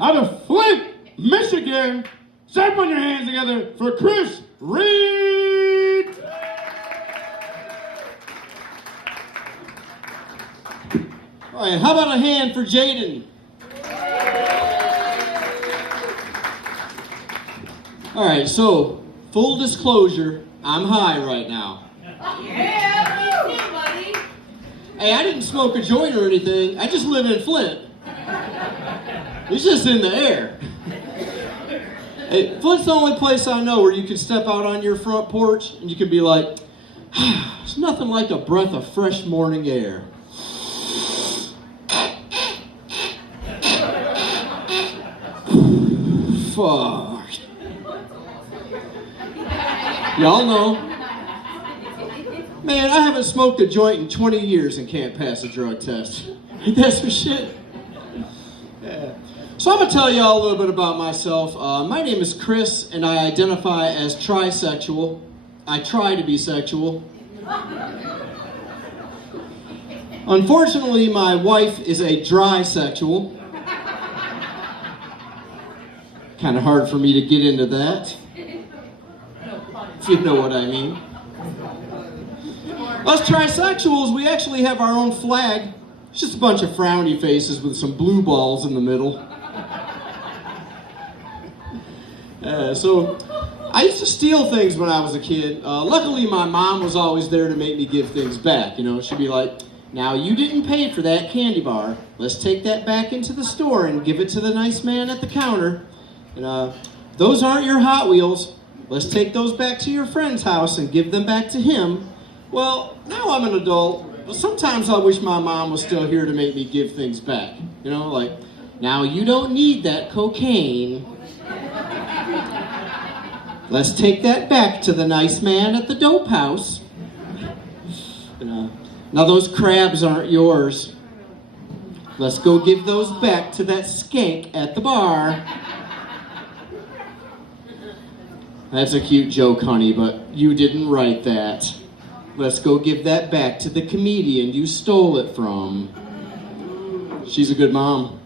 out of Flint, Michigan. Start putting your hands together for Chris Reed. All right, how about a hand for Jaden? All right, so full disclosure, I'm high right now. Yeah, me too, buddy. Hey, I didn't smoke a joint or anything. I just live in Flint. It's just in the air. Hey, Flint's the only place I know where you can step out on your front porch and you can be like, there's nothing like a breath of fresh morning air. Fuck. Y'all know. Man, I haven't smoked a joint in 20 years and can't pass a drug test. Ain't that some shit? Yeah. So I'm going to tell y'all a little bit about myself. My name is Chris, and I identify as trisexual. I try to be sexual. Unfortunately, my wife is a drisexual. Kind of hard for me to get into that, if you know what I mean. Us trisexuals, we actually have our own flag. It's just a bunch of frowny faces with some blue balls in the middle. So I used to steal things when I was a kid. Luckily, my mom was always there to make me give things back. You know, she'd be like, now you didn't pay for that candy bar. Let's take that back into the store and give it to the nice man at the counter. And those aren't your Hot Wheels. Let's take those back to your friend's house and give them back to him. Well, now I'm an adult, but sometimes I wish my mom was still here to make me give things back. You know, like, now you don't need that cocaine. Let's take that back to the nice man at the dope house. Now those crabs aren't yours. Let's go give those back to that skank at the bar. That's a cute joke, honey, but you didn't write that. Let's go give that back to the comedian you stole it from. She's a good mom.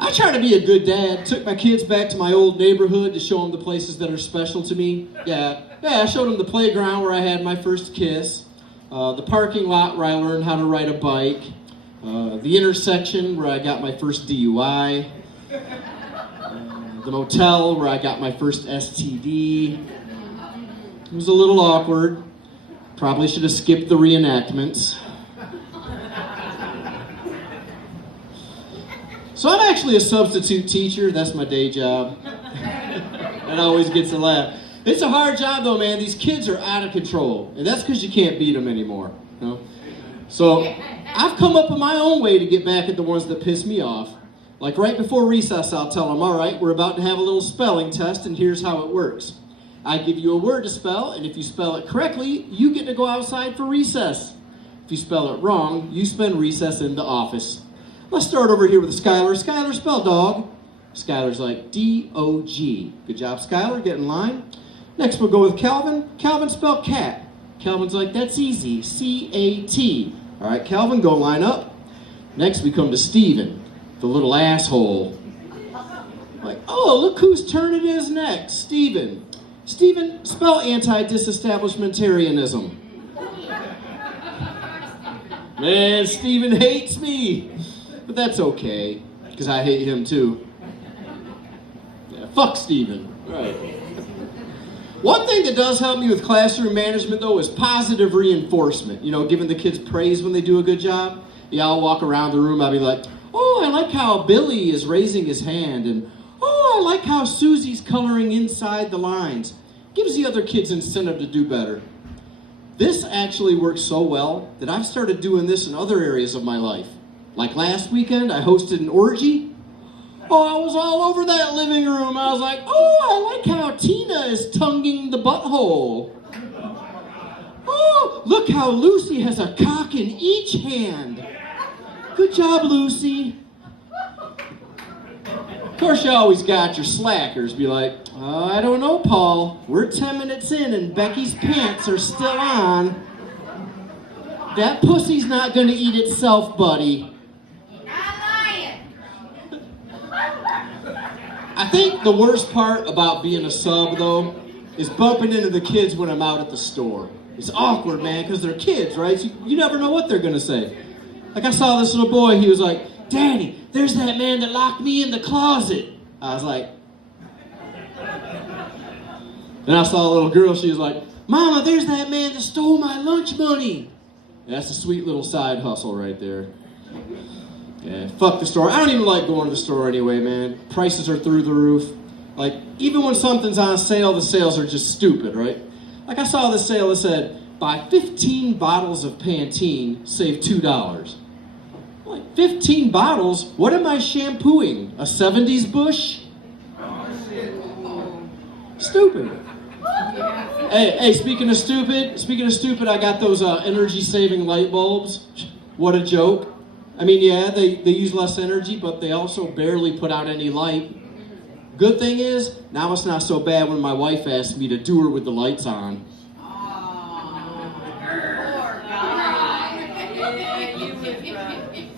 I try to be a good dad. Took my kids back to my old neighborhood to show them the places that are special to me. Yeah, I showed them the playground where I had my first kiss, the parking lot where I learned how to ride a bike, the intersection where I got my first DUI, the motel where I got my first STD. It was a little awkward. Probably should have skipped the reenactments. So I'm actually a substitute teacher. That's my day job. That always gets a laugh. It's a hard job though, man. These kids are out of control. And that's because you can't beat them anymore. You know? So I've come up with my own way to get back at the ones that piss me off. Like right before recess, I'll tell them, all right, we're about to have a little spelling test, and here's how it works. I give you a word to spell, and if you spell it correctly, you get to go outside for recess. If you spell it wrong, you spend recess in the office. Let's start over here with Skylar. Skylar, spell dog. Skylar's like D-O-G. Good job, Skylar. Get in line. Next, we'll go with Calvin. Calvin, spell cat. Calvin's like, that's easy. C-A-T. All right, Calvin, go line up. Next, we come to Steven, the little asshole. Like, oh, look whose turn it is next. Steven. Steven, spell anti-disestablishmentarianism. Man, Steven hates me. But that's okay, because I hate him too. Yeah, fuck Steven. Right. One thing that does help me with classroom management, though, is positive reinforcement. You know, giving the kids praise when they do a good job. Yeah, I'll walk around the room, I'll be like, oh, I like how Billy is raising his hand, and oh, I like how Susie's coloring inside the lines. Gives the other kids incentive to do better. This actually works so well that I've started doing this in other areas of my life. Like last weekend, I hosted an orgy. Oh, I was all over that living room. I was like, oh, I like how Tina is tonguing the butthole. Oh, look how Lucy has a cock in each hand. Good job, Lucy. Of course, you always got your slackers. Be like, I don't know, Paul. We're 10 minutes in and Becky's pants are still on. That pussy's not going to eat itself, buddy. Not lying. I think the worst part about being a sub, though, is bumping into the kids when I'm out at the store. It's awkward, man, because they're kids, right? So you never know what they're going to say. Like, I saw this little boy, he was like, "Daddy, there's that man that locked me in the closet." I was like... And I saw a little girl, she was like, "Mama, there's that man that stole my lunch money." And that's a sweet little side hustle right there. Yeah, fuck the store. I don't even like going to the store anyway, man. Prices are through the roof. Like, even when something's on sale, the sales are just stupid, right? Like, I saw this sale that said, buy 15 bottles of Pantene, save $2. Like, 15 bottles? What am I shampooing? A 70s bush? Stupid. Hey, speaking of stupid, I got those energy-saving light bulbs. What a joke. I mean, yeah, they use less energy, but they also barely put out any light. Good thing is, now it's not so bad when my wife asks me to do her with the lights on.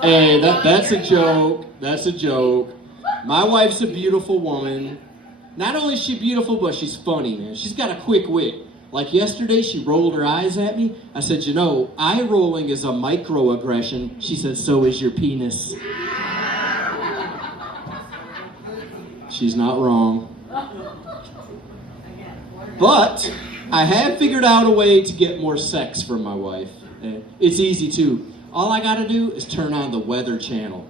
Hey, that's a joke. That's a joke. My wife's a beautiful woman. Not only is she beautiful, but she's funny, man. She's got a quick wit. Like yesterday, she rolled her eyes at me. I said, "You know, eye rolling is a microaggression." She said, "So is your penis." She's not wrong. But I have figured out a way to get more sex from my wife. It's easy, too. All I gotta do is turn on the Weather Channel.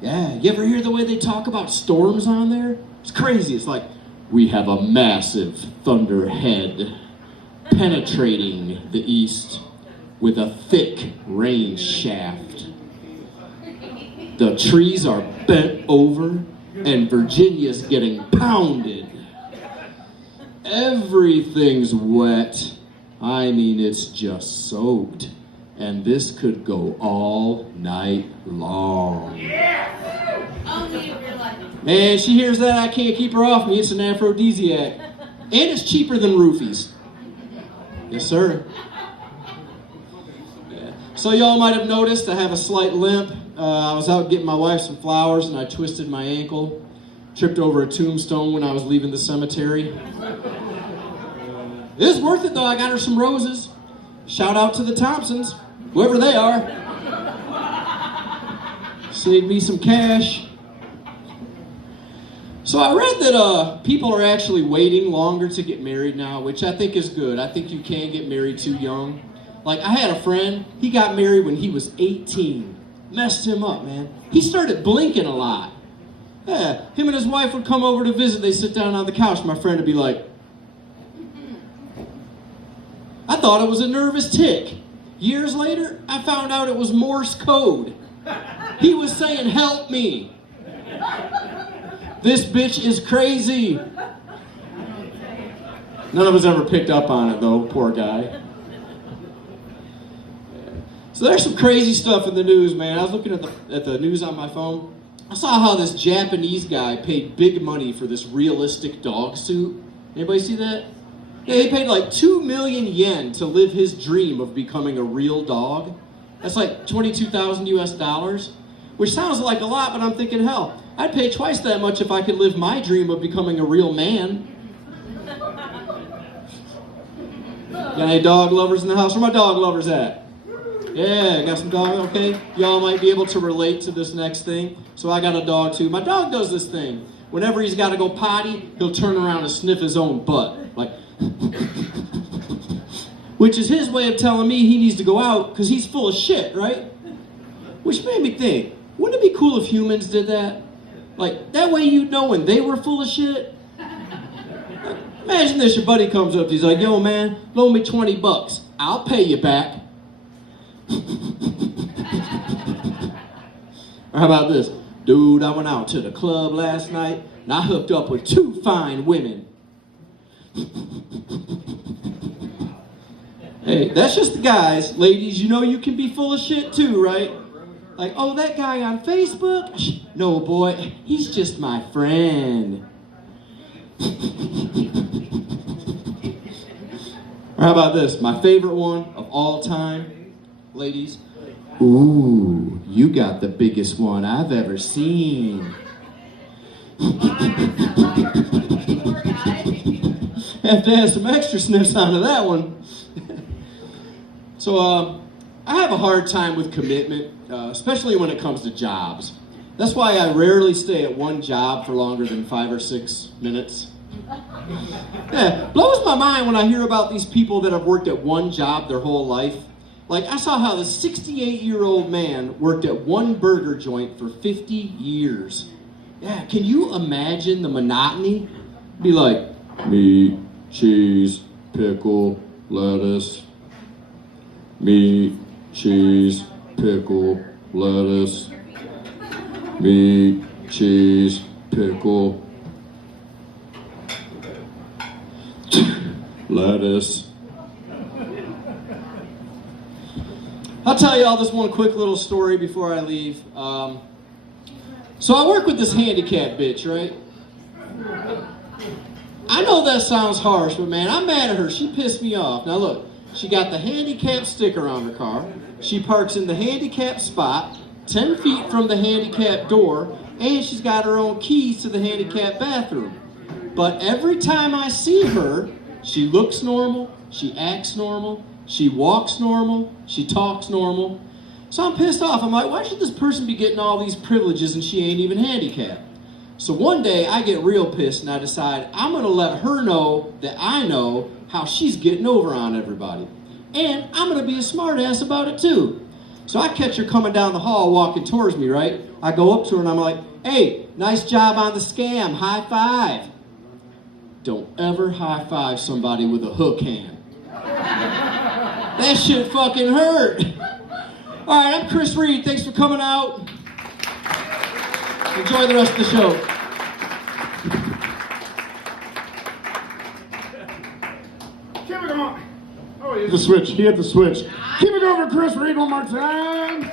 Yeah, you ever hear the way they talk about storms on there? It's crazy. It's like, "We have a massive thunderhead penetrating the east with a thick rain shaft. The trees are bent over and Virginia's getting pounded. Everything's wet. I mean, it's just soaked. And this could go all night long." Only if you're lucky. Man, she hears that, I can't keep her off me. It's an aphrodisiac. And it's cheaper than roofies. Yes, sir. Yeah. So y'all might have noticed I have a slight limp. I was out getting my wife some flowers and I twisted my ankle. Tripped over a tombstone when I was leaving the cemetery. It was worth it though, I got her some roses. Shout out to the Thompsons, whoever they are. Saved me some cash. So I read that people are actually waiting longer to get married now, which I think is good. I think you can get married too young. Like, I had a friend, he got married when he was 18. Messed him up, man. He started blinking a lot. Yeah, him and his wife would come over to visit, they sit down on the couch, my friend would be like, I thought it was a nervous tick. Years later, I found out it was Morse code. He was saying, "Help me. This bitch is crazy." None of us ever picked up on it though, poor guy. So there's some crazy stuff in the news, man. I was looking at the news on my phone. I saw how this Japanese guy paid big money for this realistic dog suit. Anybody see that? Yeah, he paid like 2 million yen to live his dream of becoming a real dog. That's like 22,000 US dollars, which sounds like a lot, but I'm thinking, hell, I'd pay twice that much if I could live my dream of becoming a real man. Got any dog lovers in the house? Where my dog lovers at? Yeah, got some dog, okay. Y'all might be able to relate to this next thing. So I got a dog too. My dog does this thing. Whenever he's got to go potty, he'll turn around and sniff his own butt. Like, which is his way of telling me he needs to go out because he's full of shit, right? Which made me think, wouldn't it be cool if humans did that? Like, that way you'd know when they were full of shit. Like, imagine this, your buddy comes up, he's like, "Yo man, loan me $20. I'll pay you back." Or how about this? "Dude, I went out to the club last night and I hooked up with 2 fine women." Hey, that's just the guys. Ladies, you know you can be full of shit too, right? Like, "Oh, that guy on Facebook? No, boy, he's just my friend." Or how about this? My favorite one of all time, ladies. "Ooh, you got the biggest one I've ever seen. Poor guy. Have to add some extra sniffs onto that one. So I have a hard time with commitment, especially when it comes to jobs. That's why I rarely stay at one job for longer than 5 or 6 minutes. Yeah, blows my mind when I hear about these people that have worked at one job their whole life. Like, I saw how this 68-year-old man worked at one burger joint for 50 years. Yeah, can you imagine the monotony? Be like, meat, cheese, pickle, lettuce. Meat, cheese, pickle, lettuce. Meat, cheese, pickle, lettuce. I'll tell you all this one quick little story before I leave. So I work with this handicap bitch, right? I know that sounds harsh, but man, I'm mad at her. She pissed me off. Now look, she got the handicap sticker on her car. She parks in the handicap spot, 10 feet from the handicap door, and she's got her own keys to the handicap bathroom. But every time I see her, she looks normal, she acts normal, she walks normal, she talks normal. So I'm pissed off. I'm like, why should this person be getting all these privileges and she ain't even handicapped? So one day I get real pissed and I decide I'm gonna let her know that I know how she's getting over on everybody. And I'm gonna be a smart ass about it too. So I catch her coming down the hall walking towards me, right? I go up to her and I'm like, hey, nice job on the scam, high five. Don't ever high five somebody with a hook hand. That shit fucking hurt. All right, I'm Chris Reed. Thanks for coming out. Enjoy the rest of the show. Keep it going. Oh, he hit the switch. He hit the switch. Keep it going for Chris Reed one more time.